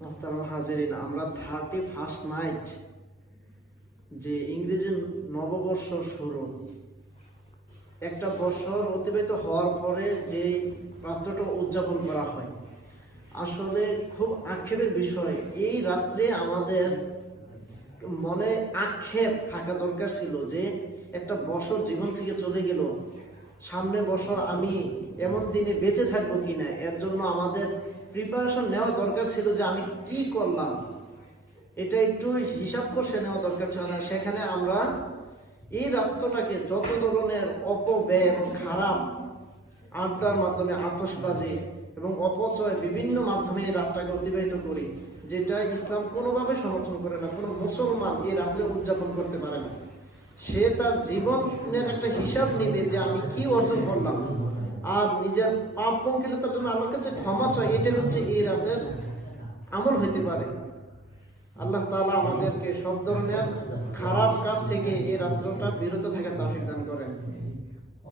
মোহতারাম হাজিরিন, আমরা 31st নাইট, যে ইংরেজি নববর্ষ শুরু, একটা বছর অতিবাহিত হওয়ার পরে যে রাত্রটা উদযাপন করা হয়, আসলে খুব আক্ষেপের বিষয়। এই রাত্রে আমাদের মনে আক্ষেপ থাকা দরকার ছিল যে একটা বছর জীবন থেকে চলে গেল, সামনে বছর আমি এমন দিনে বেঁচে থাকবো কিনা, এর জন্য আমাদের প্রিপারেশন নেওয়া দরকার ছিল যে আমি কি করলাম, এটা একটু হিসাব করে নেওয়া দরকার ছিল না। সেখানে আমরা এই রাত্রটাকে যত ধরনের অপব্যয় এবং খারাপ আড্ডার মাধ্যমে, আতশবাজি এবং অপচয় বিভিন্ন মাধ্যমে এই রাতটাকে অতিবাহিত করি, যেটা ইসলাম কোনোভাবে সমর্থন করে না। কোনো মুসলমান এই রাত্রে উদযাপন করতে পারে না। সে তার জীবনের একটা হিসাব নিবে যে আমি কি অর্জন করলাম, আর নিজের পাপ পঙ্কিলতার জন্য আল্লাহর কাছে ক্ষমা চাই। এটা হচ্ছে এই রাতের আমল হইতে পারে। আল্লাহ তাআলা আমাদেরকে সব ধরনের খারাপ কাজ থেকে এই রাত্রটা বিরত থাকার তৌফিক দান করেন।